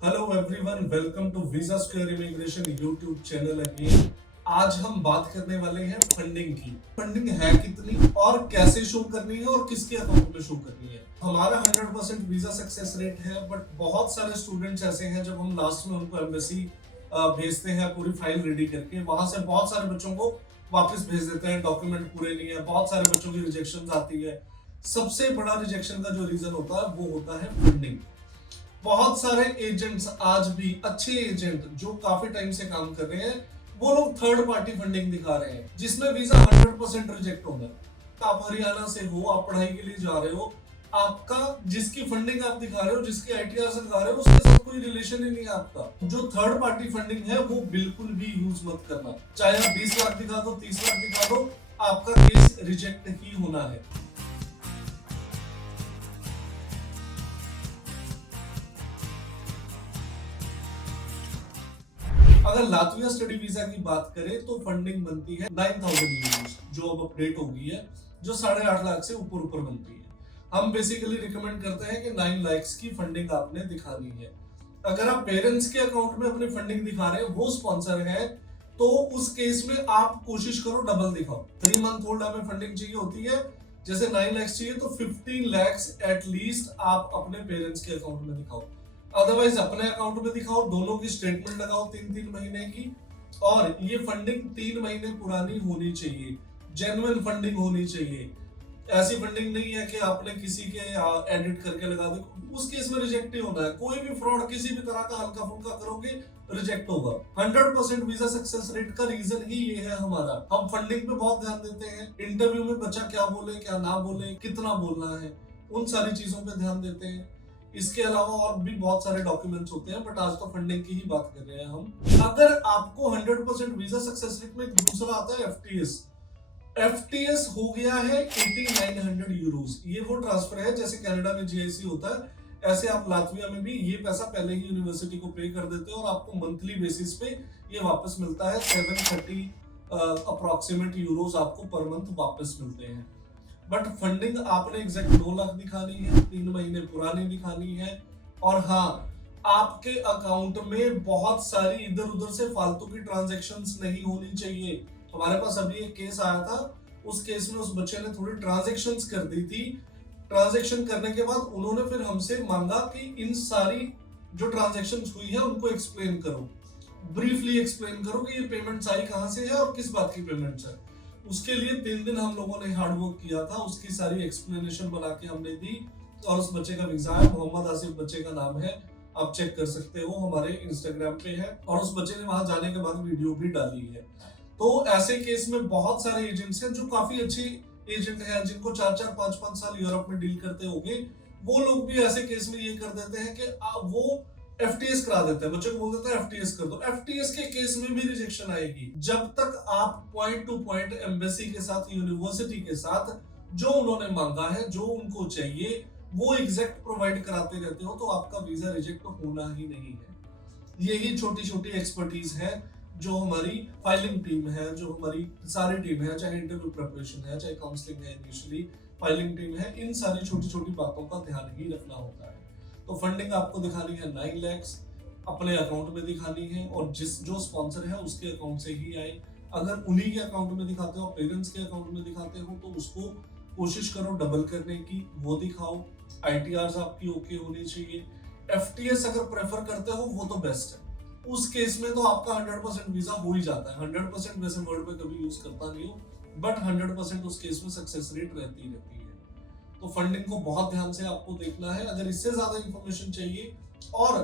Hello everyone, welcome to visa square immigration YouTube channel again. आज हम बात करने वाले हैं फंडिंग की। फंडिंग है कितनी और कैसे शो करनी है और किसके अकाउंट में शो करनी है। हमारा 100% वीजा सक्सेस रेट है, बट बहुत सारे स्टूडेंट्स ऐसे हैं जब हम लास्ट में उनको एम्बेसी भेजते हैं पूरी फाइल रेडी करके, वहां से बहुत सारे बच्चों को वापस भेज देते हैं, डॉक्यूमेंट पूरे नहीं है, बहुत सारे बच्चों की रिजेक्शन आती है। सबसे बड़ा रिजेक्शन का जो रीजन होता है वो होता है फंडिंग। बहुत सारे एजेंट्स आज भी अच्छे एजेंट जो काफी टाइम से काम कर रहे हैं, वो लोग थर्ड पार्टी फंडिंग दिखा रहे हैं जिसमें वीजा 100% रिजेक्ट होगा। आप हरियाणा से हो, आप पढ़ाई के लिए जा रहे हो, आपका जिसकी फंडिंग आप दिखा रहे हो, जिसकी आईटीआर से दिखा रहे हो, उसके साथ कोई रिलेशन ही नहीं है आपका। जो थर्ड पार्टी फंडिंग है वो बिल्कुल भी यूज मत करना। चाहे आप 20 लाख दिखा दो, 30 लाख दिखा दो, आपका केस रिजेक्ट ही होना है। अगर लातविया स्टडी वीजा की बात करें तो फंडिंग बनती है 9,000 यूरोस, जो अब अपडेट हो गई है, जो 8.5 लाख से ऊपर ऊपर बनती है। हम बेसिकली रिकमेंड करते हैं कि 9 लाख की फंडिंग आपने दिखानी है। अगर आप पेरेंट्स के अकाउंट में अपनी फंडिंग दिखा रहे हैं, वो स्पॉन्सर है, तो उस केस में आप कोशिश करो डबल दिखाओ। 3 मंथ ओल्ड हमें फंडिंग चाहिए होती है, जैसे 9 लाख चाहिए तो 15 लाख एटलीस्ट आप अपने पेरेंट्स के अकाउंट में दिखाओ। अदरवाइज अपने अकाउंट में दिखाओ, दोनों की स्टेटमेंट लगाओ 3-3 महीने की, और ये फंडिंग 3 महीने पुरानी होनी चाहिए, जेन्युइन फंडिंग होनी चाहिए। ऐसी फंडिंग नहीं है कि आपने किसी के एडिट करके लगा दी, उस केस में रिजेक्ट ही होना है। कोई भी फ्रॉड किसी भी तरह का हल्का फुल्का करोगे, रिजेक्ट होगा। 100% वीजा सक्सेस रेट का रीजन ही ये है हमारा। हम फंडिंग पे बहुत ध्यान देते हैं, इंटरव्यू में बच्चा क्या बोले क्या ना बोले, कितना बोलना है, उन सारी चीजों पे ध्यान देते हैं। इसके अलावा और भी बहुत सारे डॉक्यूमेंट्स होते हैं, बट आज तो फंडिंग की ही बात कर रहे हैं हम। अगर आपको 100% वीजा सक्सेस रेट में दूसरा आता है एफटीएस। एफटीएस हो गया है 8900 यूरोस। ये वो ट्रांसफर है जैसे कनाडा में जीआईसी होता है, ऐसे आप लातविया में भी ये पैसा पहले ही यूनिवर्सिटी को पे कर देते हो और आपको मंथली बेसिस पे ये वापस मिलता है। 730 अप्रोक्सीमेट यूरोस आपको पर मंथ वापस मिलते हैं। बट फंडिंग आपने एग्जैक्ट 2 लाख दिखानी है, 3 महीने पुरानी दिखानी है, और हाँ, आपके अकाउंट में बहुत सारी इधर उधर से फालतू की ट्रांजैक्शंस नहीं होनी चाहिए। हमारे पास अभी एक केस आया था, उस केस में उस बच्चे ने थोड़ी ट्रांजैक्शंस कर दी थी। ट्रांजैक्शन करने के बाद उन्होंने फिर हमसे मांगा कि इन सारी जो ट्रांजैक्शंस हुई है उनको एक्सप्लेन करो, ब्रीफली एक्सप्लेन करो कि ये पेमेंट्स आई कहां से है और किस बात की पेमेंट्स है। उसके लिए 3 दिन हम लोगों ने हार्ड वर्क किया था, उसकी सारी एक्सप्लेनेशन बना के हमने दी, और उस बच्चे का वीजा है, मोहम्मद आसिफ बच्चे का नाम है, आप चेक कर सकते हो, हमारे इंस्टाग्राम पे है, और उस बच्चे ने वहां जाने के बाद वीडियो भी डाली है। तो ऐसे केस में बहुत सारे एजेंट्स हैं जो काफी अच्छे एजेंट हैं, जिनको 4-4 5-5 साल यूरोप में डील करते होंगे, वो लोग भी ऐसे केस में ये कर देते हैं कि वो एफटीएस करा देते हैं, बच्चे को बोल देते हैं एफटीएस कर दो। एफटीएस के केस में भी रिजेक्शन आएगी जब तक आप पॉइंट टू पॉइंट एम्बेसी के साथ, यूनिवर्सिटी के साथ जो उन्होंने मांगा है, जो उनको चाहिए, वो एग्जैक्ट प्रोवाइड कराते रहते हो, तो आपका वीजा रिजेक्ट होना ही नहीं है। यही छोटी छोटी एक्सपर्टीज है जो हमारी फाइलिंग टीम है, जो हमारी सारी टीम है, चाहे इंटरव्यू प्रिपरेशन है, चाहे काउंसलिंग है, इनिशियली फाइलिंग टीम है, इन सारी छोटी छोटी बातों का ध्यान ही रखना होता है। तो फंडिंग आपको दिखानी है 9 लाख, अपने अकाउंट में दिखानी है, और जो स्पॉन्सर है उसके अकाउंट से ही आए। अगर उन्हीं के अकाउंट में दिखाते हो, पेरेंट्स के अकाउंट में दिखाते हो, तो उसको कोशिश करो डबल करने की, वो दिखाओ। आईटीआर आपकी ओके होनी चाहिए। एफटीएस अगर प्रेफर करते हो वो तो बेस्ट है, उस केस में तो आपका 100% वीजा हो ही जाता है। 100% वैसे वर्ड में कभी यूज करता नहीं हूँ, बट 100% उस केस में सक्सेस रेट रहती है। तो फंडिंग को बहुत ध्यान से आपको देखना है। अगर इससे ज्यादा इंफॉर्मेशन चाहिए और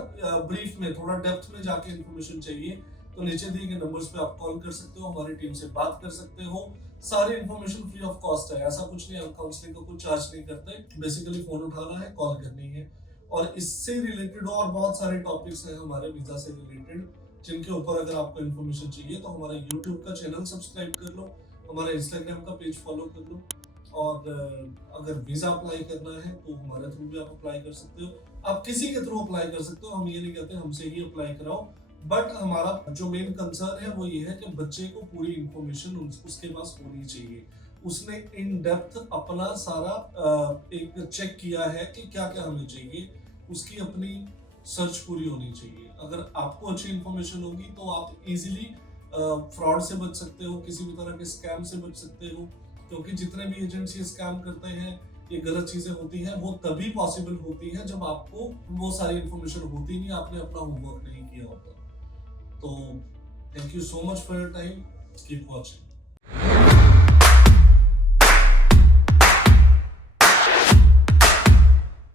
ब्रीफ में थोड़ा डेप्थ में जाके इंफॉर्मेशन चाहिए, तो नीचे दिए गए नंबर्स पे आप कॉल कर सकते हो, हमारी टीम से बात कर सकते हो। सारी इंफॉर्मेशन फ्री ऑफ कॉस्ट है, ऐसा कुछ नहीं, हम काउंसलिंग का कुछ चार्ज नहीं करते। बेसिकली फोन उठाना है, कॉल करनी है, और इससे रिलेटेड और बहुत सारे टॉपिक्स हैं हमारे वीजा से रिलेटेड, जिनके ऊपर अगर आपको इन्फॉर्मेशन चाहिए तो हमारा यूट्यूब का चैनल सब्सक्राइब कर लो, हमारा इंस्टाग्राम का पेज फॉलो कर लो, और अगर वीजा अप्लाई करना है तो हमारे थ्रू भी आप अप्लाई कर सकते हो। आप किसी के थ्रू अप्लाई कर सकते हो, हम ये नहीं कहते हमसे ही अप्लाई कराओ, बट हमारा जो मेन कंसर्न है वो ये है कि बच्चे को पूरी इंफॉर्मेशन उसके पास होनी चाहिए। उसने इन डेप्थ अपना सारा एक चेक किया है कि क्या क्या हमें चाहिए, उसकी अपनी सर्च पूरी होनी चाहिए। अगर आपको अच्छी इन्फॉर्मेशन होगी तो आप इजीली फ्रॉड से बच सकते हो, किसी भी तरह के स्कैम से बच सकते हो, क्योंकि जितने भी एजेंट्स ये स्कैम करते हैं, ये गलत चीजें होती हैं, वो तभी पॉसिबल होती है जब आपको वो सारी इन्फॉर्मेशन होती नहीं, आपने अपना होमवर्क नहीं किया होता। तो thank you so much for your time, keep watching.